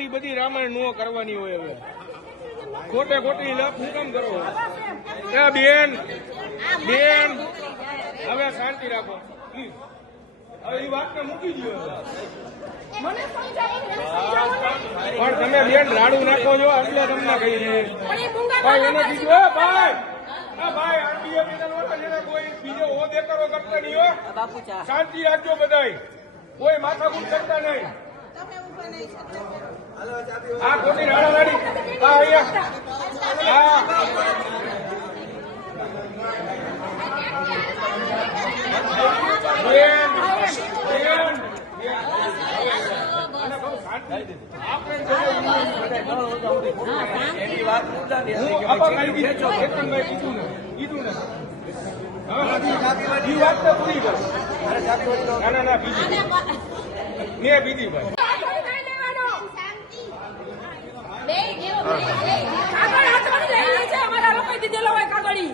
આટલી બધી રામાયણ નો કરવાની હોય હવે ખોટે ખોટી લપ હું કામ કરો બેન બેન હવે શાંતિ રાખો હવે એ વાતને મૂકી દો પણ તમે બેન રાડું નાખો છો એટલે તમને કહી દઈએ ભાઈ એને કીધું ભાઈ ભાઈ આરબીઆઈ કોઈ બીજો હો દેખાડો કરતા નહીં હો શાંતિ રાખજો બધાય કોઈ માથાકૂટ કરતા નહીં આ ખોટી રાડારાડી હા અહીંયા એની વાત કીધું ને એ વાત તો પૂરી કરો ના ના બીજી મેં બીજી ભાઈ કાગળ હાથમાં લઈ લે છે અમારા લોકોએ દીધેલો હોય કાગળી